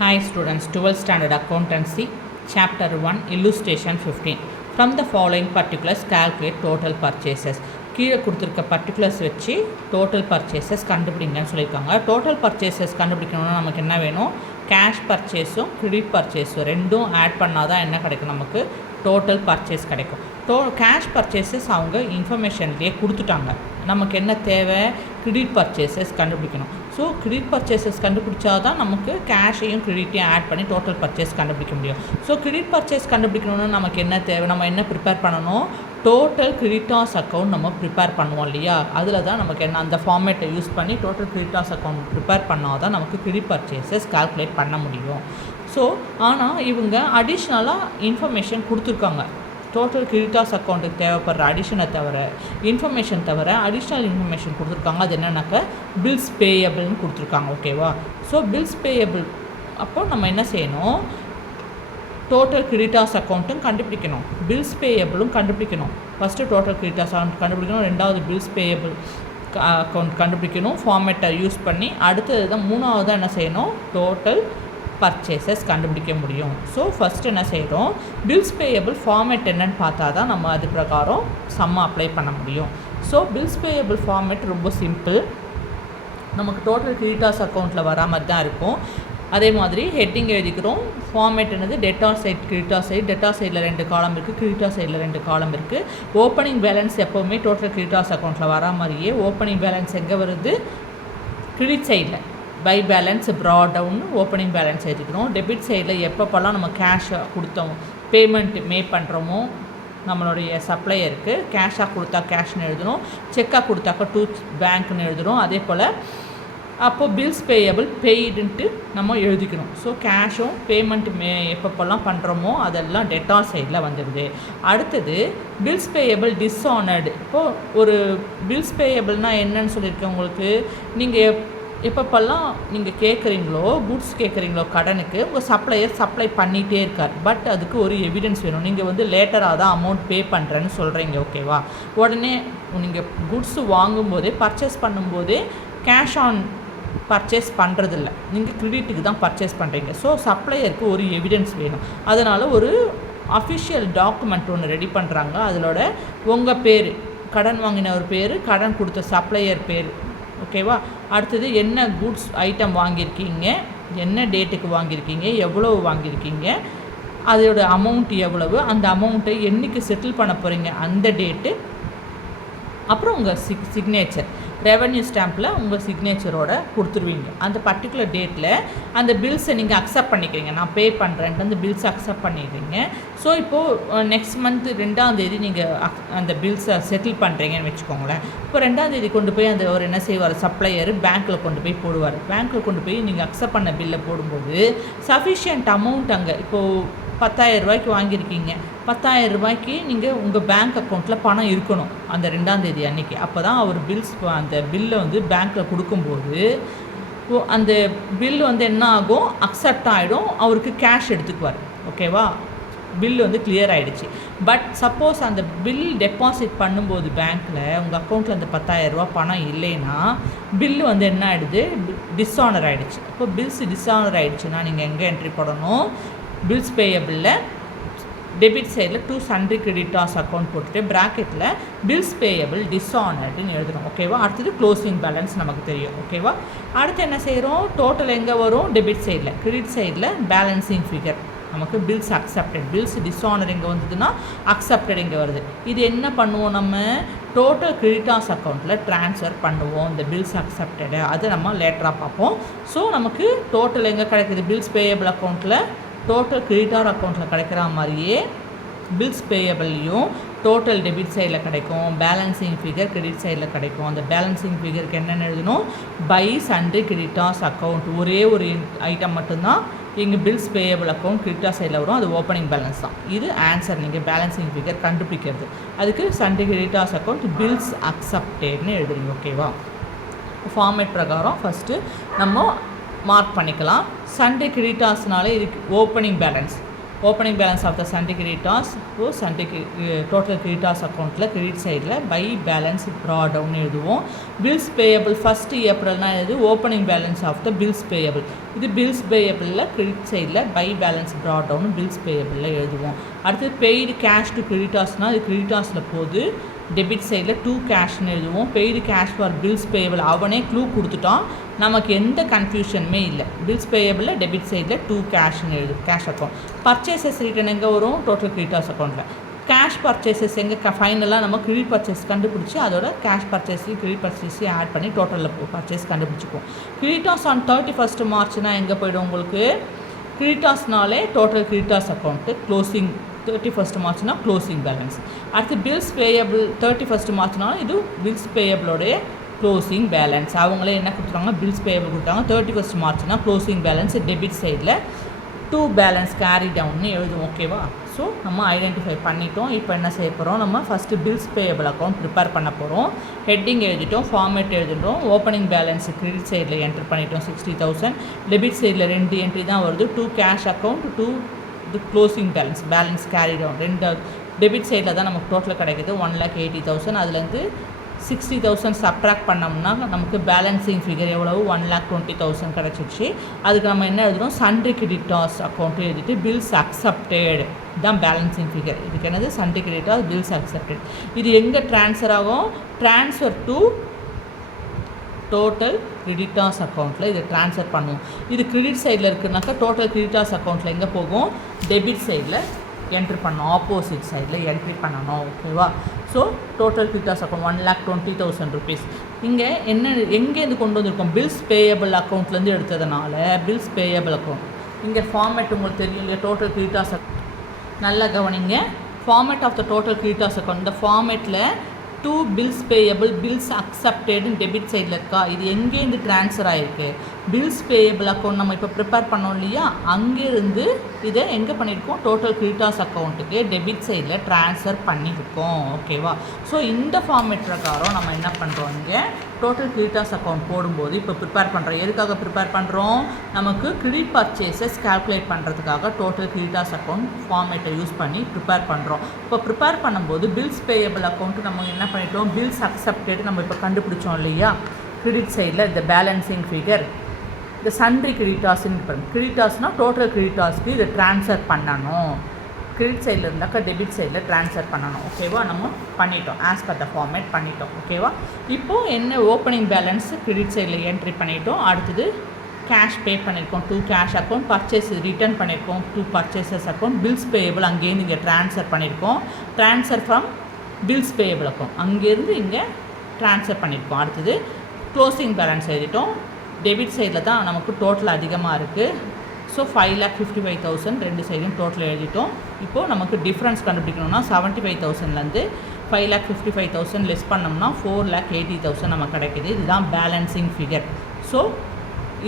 Hi students, 12th standard accountancy, chapter 1, illustration 15. From the following particulars, calculate total purchases. கீழே கொடுத்துருக்க particulars வச்சு total purchases கண்டுபிடிங்கன்னு சொல்லியிருக்காங்க. Total purchases கண்டுபிடிக்கணும்னா நமக்கு என்ன வேணும்? கேஷ் பர்ச்சேஸும் கிரெடிட் பர்ச்சேஸும் ரெண்டும் ஆட் பண்ணால் தான் என்ன கிடைக்கும்? நமக்கு டோட்டல் பர்ச்சேஸ் கிடைக்கும். கேஷ் பர்ச்சேசஸ் அவங்க இன்ஃபர்மேஷன்லேயே கொடுத்துட்டாங்க. நமக்கு என்ன தேவை? கிரெடிட் பர்ச்சேசஸ் கண்டுபிடிக்கணும். ஸோ கிரெடிட் பர்ச்சேசஸ் கண்டுபிடிச்சா தான் நமக்கு கேஷையும் கிரெடிட்டையும் ஆட் பண்ணி டோட்டல் பர்ச்சேஸ் கண்டுபிடிக்க முடியும். ஸோ கிரெடிட் பர்ச்சேஸ் கண்டுபிடிக்கணும்னு நமக்கு என்ன தேவை? நம்ம என்ன ப்ரிப்பேர் பண்ணணும்? டோட்டல் கிரெடிட்டார்ஸ் அக்கௌண்ட் நம்ம ப்ரிப்பேர் பண்ணுவோம் இல்லையா? அதில் தான் நமக்கு என்ன அந்த ஃபார்மேட்டை யூஸ் பண்ணி டோட்டல் கிரெடிட்டார்ஸ் அக்கௌண்ட் ப்ரிப்பேர் பண்ணால் தான் நமக்கு கிரெடிட் பர்ச்சேசஸ் கால்குலேட் பண்ண முடியும். ஸோ ஆனால் இவங்க அடிஷ்னலாக இன்ஃபர்மேஷன் கொடுத்துருக்காங்க. டோட்டல் கிரெடிட்டார்ஸ் அக்கௌண்ட்டுக்கு தேவைப்படுற அடிஷனை தவிர இன்ஃபர்மேஷன் தவிர அடிஷ்னல் இன்ஃபர்மேஷன் கொடுத்துருக்காங்க. அது என்னன்னாக்கா பில்ஸ் பேயபிள்னு கொடுத்துருக்காங்க. ஓகேவா? ஸோ பில்ஸ் பேயபிள் அப்போது நம்ம என்ன செய்யணும்? டோட்டல் கிரெடிட்டார்ஸ் அக்கௌண்ட்டும் கண்டுபிடிக்கணும், பில்ஸ் பேயபிளும் கண்டுபிடிக்கணும். ஃபஸ்ட்டு டோட்டல் கிரெடிட்டார்ஸ் அக்கௌண்ட் கண்டுபிடிக்கணும், ரெண்டாவது பில்ஸ் பேயபிள் அக்கௌண்ட் கண்டுபிடிக்கணும் ஃபார்மேட்டை யூஸ் பண்ணி. அடுத்தது தான் மூணாவது என்ன செய்யணும்? டோட்டல் பர்ச்சேசஸ் கண்டுபிடிக்க முடியும். ஸோ ஃபஸ்ட்டு என்ன செய்கிறோம்? பில்ஸ் பேயபிள் ஃபார்மேட் என்னன்னு பார்த்தா தான் நம்ம அது பிரகாரம் சம்மை அப்ளை பண்ண முடியும். ஸோ பில்ஸ் பேயபிள் ஃபார்மேட் ரொம்ப சிம்பிள். நமக்கு டோட்டல் கிரெடிட்டார்ஸ் அக்கௌண்ட்டில் வரா மாதிரி தான் இருக்கும். அதே மாதிரி ஹெட்டிங் எழுதிக்கிறோம். ஃபார்மேட் என்னது? Debtor side, creditor side. Debtor சைடில் 2 காலம் இருக்குது, கிரெடிட்டார் சைடில் 2 காலம் இருக்குது. ஓப்பனிங் பேலன்ஸ் எப்போவுமே டோட்டல் கிரெடிட்டார்ஸ் அக்கௌண்ட்டில் வரா மாதிரியே ஓப்பனிங் பேலன்ஸ் எங்கே வருது? கிரெடிட் சைடில். By balance brought down opening balance எழுதிக்கிறோம். டெபிட் சைடில் எப்பப்போல்லாம் நம்ம கேஷை கொடுத்தோம், பேமெண்ட் மே பண்ணுறோமோ நம்மளுடைய சப்ளையருக்கு கேஷாக கொடுத்தா கேஷ்னு எழுதணும், செக்காக கொடுத்தாக்கா டு பேங்க்னு எழுதுகிறோம். அதே போல் அப்போது பில்ஸ் பேயபிள் பெய்டுன்ட்டு நம்ம எழுதிக்கணும். ஸோ கேஷும் பேமெண்ட் எப்பப்போல்லாம் பண்ணுறோமோ அதெல்லாம் டெட்டார் சைடில் வந்துடுது. அடுத்தது பில்ஸ் பேயபிள் டிஸ்ஆனர்டு. இப்போது ஒரு பில்ஸ் பேயபிள்னால் என்னன்னு சொல்லியிருக்கேன் உங்களுக்கு. நீங்கள் எப்பப்பெல்லாம் நீங்கள் கேட்குறீங்களோ, குட்ஸ் கேட்குறீங்களோ கடனுக்கு, உங்கள் சப்ளையர் சப்ளை பண்ணிகிட்டே இருக்கார். பட் அதுக்கு ஒரு எவிடன்ஸ் வேணும். நீங்கள் வந்து லேட்டராக தான் அமௌண்ட் பே பண்ணுறேன்னு சொல்கிறீங்க. ஓகேவா? உடனே நீங்கள் குட்ஸ் வாங்கும்போதே பர்ச்சேஸ் பண்ணும்போதே கேஷ் ஆன் பர்ச்சேஸ் பண்ணுறதில்ல, நீங்கள் கிரெடிட்டுக்கு தான் பர்ச்சேஸ் பண்ணுறீங்க. ஸோ சப்ளையருக்கு ஒரு எவிடன்ஸ் வேணும். அதனால் ஒரு அஃபிஷியல் டாக்குமெண்ட் ஒன்று ரெடி பண்ணுறாங்க. அதிலோட உங்கள் பேர், கடன் வாங்கின ஒரு பேர், கடன் கொடுத்த சப்ளையர் பேர். ஓகேவா? அடுத்தது என்ன குட்ஸ் ஐட்டம் வாங்கியிருக்கீங்க, என்ன டேட்டுக்கு வாங்கியிருக்கீங்க, எவ்வளவு வாங்கியிருக்கீங்க, அதோட அமௌண்ட் எவ்வளவு, அந்த அமௌண்ட்டை என்றைக்கு செட்டில் பண்ண போகிறீங்க அந்த டேட்டு, அப்புறம் உங்கள் சிக்னேச்சர். ரெவன்யூ ஸ்டாம்பில் உங்கள் சிக்னேச்சரோட கொடுத்துருவீங்க. அந்த பர்டிகுலர் டேட்டில் அந்த பில்ஸை நீங்கள் அக்செப்ட் பண்ணிக்கிறீங்க. நான் பே பண்ணுறேன்ட்டு அந்த பில்ஸை அக்செப்ட் பண்ணிடுறீங்க. ஸோ இப்போது நெக்ஸ்ட் மந்த் 2ஆம் தேதி நீங்கள் அந்த பில்ஸை செட்டில் பண்ணுறீங்கன்னு வச்சுக்கோங்களேன். இப்போ 2ஆம் தேதி கொண்டு போய் அந்த ஒரு என்ன செய்வார்? சப்ளையர் பேங்க்கில் கொண்டு போய் போடுவார். பேங்க்கில் கொண்டு போய் நீங்கள் அக்செப்ட் பண்ண பில்லை போடும்போது சஃபிஷியன்ட் அமௌண்ட் அங்கே இப்போது 10,000 ரூபாய்க்கு வாங்கியிருக்கீங்க. 10,000 ரூபாய்க்கு நீங்கள் உங்கள் பேங்க் அக்கௌண்ட்டில் பணம் இருக்கணும் அந்த 2ஆம் தேதி அன்றைக்கி. அப்போ தான் அவர் அந்த பில்லை வந்து பேங்க்கில் கொடுக்கும்போது அந்த பில் வந்து என்ன ஆகும்? அக்செப்ட் ஆகிடும், அவருக்கு கேஷ் எடுத்துக்குவார். ஓகேவா? பில் வந்து கிளியர் ஆகிடுச்சு. பட் சப்போஸ் அந்த பில் டெபாசிட் பண்ணும்போது பேங்க்கில் உங்கள் அக்கௌண்ட்டில் அந்த 10,000 ரூபா பணம் இல்லைன்னா பில்லு வந்து என்ன ஆகிடுது? டிஸ்ஆனர் ஆகிடுச்சு. இப்போ பில்ஸ் டிஸ்ஆனர் ஆகிடுச்சுன்னா நீங்கள் எங்கே என்ட்ரி போடணும்? பில்ஸ் பேயபிளில் டெபிட் சைடில் டு சன்ட்ரி கிரெடிட்டார்ஸ் அக்கௌண்ட் போட்டுட்டு ப்ராக்கெட்டில் பில்ஸ் பேயபிள் டிஸ்ஆனர்டுன்னு எழுதுகிறோம். ஓகேவா? அடுத்தது க்ளோசிங் பேலன்ஸ் நமக்கு தெரியும். ஓகேவா? அடுத்து என்ன செய்கிறோம்? டோட்டல் எங்கே வரும்? டெபிட் சைடில். கிரெடிட் சைடில் பேலன்சிங் ஃபிகர் நமக்கு பில்ஸ் அக்செப்டட். பில்ஸ் டிஸ்ஆனர் எங்கே வந்ததுன்னா அக்செப்டட் எங்கே வருது. இது என்ன பண்ணுவோம்? நம்ம டோட்டல் கிரெடிட்டார்ஸ் அக்கௌண்ட்டில் ட்ரான்ஸ்ஃபர் பண்ணுவோம் இந்த பில்ஸ் அக்செப்டடு. அதை நம்ம லேட்டராக பார்ப்போம். ஸோ நமக்கு டோட்டல் எங்கே கிடைக்குது? பில்ஸ் பேயபிள் அக்கௌண்ட்டில் டோட்டல் கிரெடிட்டார் அக்கௌண்ட்டில் கிடைக்கிற மாதிரியே பில்ஸ் பேயபிள்லையும் டோட்டல் டெபிட் சைடில் கிடைக்கும், பேலன்சிங் ஃபிகர் கிரெடிட் சைடில் கிடைக்கும். அந்த பேலன்சிங் ஃபிகருக்கு என்னென்னு எழுதணும்? By sundry creditors account. ஒரே ஒரு ஐட்டம் மட்டும்தான் இங்கே பில்ஸ் பேயபிள் அக்கௌண்ட் கிரெடிட்டார் சைடில் வரும், அது ஓப்பனிங் பேலன்ஸ் தான். இது ஆன்சர். நீங்கள் பேலன்சிங் ஃபிகர் கண்டுபிடிக்கிறது. அதுக்கு சன்ட்ரி கிரெடிட்டார்ஸ் அக்கௌண்ட் பில்ஸ் அக்செப்டட்னு எழுதுறீங்க. ஓகேவா? ஃபார்மேட் பிரகாரம் ஃபஸ்ட்டு நம்ம மார்க் பண்ணிக்கலாம். சன்ட்ரி கிரெடிட்டார்ஸ்னாலே இதுக்கு opening balance. Opening balance of the sundry creditors sundry total creditors அக்கௌண்ட்டில் கிரெடிட் சைடில் பை பேலன்ஸ் ட்ரா டவுன் எழுதுவோம். பில்ஸ் பேயபிள் ஃபஸ்ட்டு ஏப்ரல்னா எழுது opening balance of the bills payable. இது பில்ஸ் பேயபிளில் கிரெடிட் சைடில் பை பேலன்ஸ் ட்ரா டவுன் பில்ஸ் பேயபிளில் எழுதுவோம். அடுத்து பெய்டு கேஷ் டு கிரெடிட்டார்ஸ்னால் இது கிரெடிட்டார்ஸில் போது டெபிட் சைடில் டூ கேஷ்னு எழுதுவோம். Paid cash for bills payable அவனே க்ளூ கொடுத்துட்டான், நமக்கு எந்த கன்ஃபியூஷனுமே இல்லை. பில்ஸ் பேயபிளில் டெபிட் சைடில் டூ கேஷ்னு எழுது கேஷ் அக்கௌண்ட். பர்ச்சேசஸ் ரிட்டர்ன் எங்கே வரும் டோட்டல் கிரெடிட்டார்ஸ் அக்கௌண்ட்டில். கேஷ் பர்ச்சேசஸ் எங்கே ஃபைனலாக நம்ம கிரெடிட் பர்ச்சேஸ் கண்டுபிடிச்சி அதோட கேஷ் பர்ச்சேஸையும் கிரெடிட் பர்ச்சேஸையும் ஆட் பண்ணி டோட்டலில் பர்ச்சேஸ் கண்டுபிடிச்சிக்குவோம். கிரெடிட்டார்ஸ் ஆன் 31st மார்ச்னா எங்கே போய்டும் உங்களுக்கு கிரெடிட்டார்ஸ்னாலே total creditors account closing 31st மார்ச்னா க்ளோசிங் பேலன்ஸ். அடுத்து பில்ஸ் பேயபிள் 31st மார்ச்னாலும் இது பில்ஸ் பேயபிளோடைய க்ளோசிங் பேலன்ஸ். அவங்களே என்ன கொடுத்துருக்காங்க பில்ஸ் பேயபிள் கொடுத்தாங்க. 31st மார்ச்னா க்ளோசிங் பேலன்ஸ் டெபிட் சைடில் டூ பேலன்ஸ் கேரி டவுன்னு எழுதுவோம். ஓகேவா? ஸோ நம்ம ஐடென்டிஃபை பண்ணிட்டோம். இப்போ என்ன செய்ய போகிறோம், நம்ம first bills payable account prepare பண்ண போகிறோம். ஹெட்டிங் எழுதிட்டோம், ஃபார்மேட் எழுதிட்டோம். ஓப்பனிங் பேலன்ஸ் கிரெடிட் சைடில் என்ட்ரு பண்ணிட்டோம் 60,000. டெபிட் சைடில் 2 என்ட்ரி தான் வருது. 2 கேஷ் அக்கௌண்ட், 2 இது closing balance carry down. 2 debit சைடில் தான் நமக்கு டோட்டல் கிடைக்குது 1,80,000. அதுலேருந்து 60,000 சப்ட்ராக்ட் பண்ணோம்னா நமக்கு பேலன்சிங் ஃபிகர் எவ்வளவு 1,20,000 கிடச்சிச்சு. அதுக்கு நம்ம என்ன எழுதுகிறோம் சண்டே கிரெடிட்டார்ஸ் அக்கௌண்ட் எழுதிட்டு பில்ஸ் அக்செப்டட் தான் பேலன்சிங் ஃபிகர். இதுக்கு என்னது சண்டே கிரெடிட்டார்ஸ் பில்ஸ் அக்செப்டட். இது எங்கே ட்ரான்ஸ்ஃபர் ஆகும் ட்ரான்ஸ்ஃபர் டு டோட்டல் கிரெடிட்டார்ஸ் அக்கௌண்ட்டில் இதை ட்ரான்ஸ்ஃபர் பண்ணுவோம். இது கிரெடிட் சைடில் இருக்குனாக்கா டோட்டல் கிரெடிட்டார்ஸ் அக்கௌண்ட்டில் எங்கே போகும் டெபிட் சைடில் என்ட்ரி பண்ணணும், ஆப்போசிட் சைடில் என்ட்ரி பண்ணணும். ஓகேவா? So total creditors account 1,20,000 rupees. இங்கே என்ன எங்கேருந்து கொண்டு வந்திருக்கோம் பில்ஸ் பேயபிள் அக்கௌண்ட்லேருந்து எடுத்ததுனால பில்ஸ் பேயபிள் அக்கௌண்ட். இங்கே ஃபார்மேட் உங்களுக்கு தெரியும் இல்லையா டோட்டல் கிரெடிட்டார்ஸ் அக்கௌண்ட். நல்லா கவனிங்க, format of the total creditors account. இந்த ஃபார்மேட்டில் 2 பில்ஸ் பேயபிள் பில்ஸ் அக்செப்டட்னு டெபிட் சைடில் இருக்கா. இது எங்கேருந்து ட்ரான்ஸ்ஃபர் ஆகிருக்கு பில்ஸ் பேயபிள் அக்கௌண்ட் நம்ம இப்போ ப்ரிப்பேர் பண்ணோம் இல்லையா, அங்கேருந்து இதை எங்கே பண்ணியிருக்கோம் டோட்டல் கிரெடிட்டார்ஸ் அக்கௌண்ட்டுக்கு டெபிட் சைடில் ட்ரான்ஸ்ஃபர் பண்ணியிருக்கோம். ஓகேவா? ஸோ இந்த ஃபார்மேட் பிரகாரம் நம்ம என்ன பண்ணுறோம் இங்கே டோட்டல் கிரெடிட்டார்ஸ் அக்கௌண்ட் போடும்போது இப்போ ப்ரிப்பேர் பண்ணுறோம். எதுக்காக ப்ரிப்பேர் பண்ணுறோம் நமக்கு கிரெடிட் பர்ச்சேசஸ் கால்குலேட் பண்ணுறதுக்காக டோட்டல் கிரெடிட்டார்ஸ் அக்கௌண்ட் ஃபார்மேட்டை யூஸ் பண்ணி ப்ரிப்பேர் பண்ணுறோம். இப்போ ப்ரிப்பேர் பண்ணும்போது பில்ஸ் பேயபிள் அக்கௌண்ட்டு நம்ம என்ன பண்ணிட்டோம் பில்ஸ் அக்செப்டட் நம்ம இப்போ கண்டுபிடிச்சோம் இல்லையா கிரெடிட் சைடில் இந்த பேலன்சிங் ஃபிகர். இந்த சண்டே கிரெடிட்டார்ஸ்ன்னு கிரெடிட்டார்ஸ்னால் டோட்டல் கிரெடிட்டார்ஸ்க்கு இதை ட்ரான்ஸ்ஃபர் பண்ணணும். கிரெடிட் சைடில் இருந்தாக்கா டெபிட் சைடில் ட்ரான்ஸ்ஃபர் பண்ணணும். ஓகேவா? நம்ம பண்ணிட்டோம் ஆஸ் பர் த ஃபார்மேட் பண்ணிட்டோம். ஓகேவா? இப்போது என்ன ஓப்பனிங் பேலன்ஸ் கிரெடிட் சைடில் என்ட்ரி பண்ணிட்டோம். அடுத்தது கேஷ் பே பண்ணியிருக்கோம் 2 கேஷ் அக்கௌண்ட். பர்ச்சேஸ் ரிட்டர்ன் பண்ணியிருக்கோம் 2 பர்ச்சேசஸ் அக்கௌண்ட். பில்ஸ் பேயபிள் அங்கேருந்து இங்கே ட்ரான்ஸ்ஃபர் பண்ணியிருக்கோம். Transfer from bills payable account அங்கேருந்து இங்கே ட்ரான்ஸ்ஃபர் பண்ணியிருக்கோம். அடுத்தது க்ளோசிங் பேலன்ஸ் எழுதிட்டோம். டெபிட் சைடில் தான் நமக்கு டோட்டல் அதிகமாக இருக்குது. ஸோ 5,55,000 ரெண்டு சைடும் டோட்டல் எழுதிட்டோம். இப்போது நமக்கு டிஃப்ரென்ஸ் கண்டுபிடிக்கணும்னா 75,000லேருந்து 5,55,000 லெஸ் பண்ணோம்னா 4,80,000 நமக்கு கிடைக்கிது. இதுதான் பேலன்சிங் ஃபிகர். ஸோ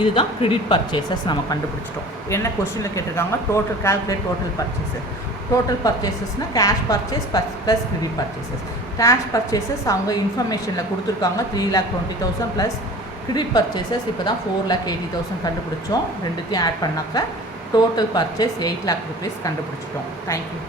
இதுதான் கிரெடிட் பர்ச்சேசஸ் நம்ம கண்டுபிடிச்சிட்டோம். என்ன கொஸ்டினில் கேட்டிருக்காங்க total calculate total purchases. Total பர்ச்சேசஸ்னால் cash purchase plus credit purchases. Cash purchases அவங்க இன்ஃபர்மேஷனில் கொடுத்துருக்காங்க 3,20,000 ப்ளஸ் கிரெடிட் பர்ச்சேசஸ் இப்போ தான் 4,80,000 கண்டுபிடிச்சோம். ரெண்டுத்தையும் ஆட் பண்ணாக்க டோட்டல் பர்ச்சேஸ் 8 lakh rupees கண்டுபிடிச்சிட்டோம். தேங்க்யூ.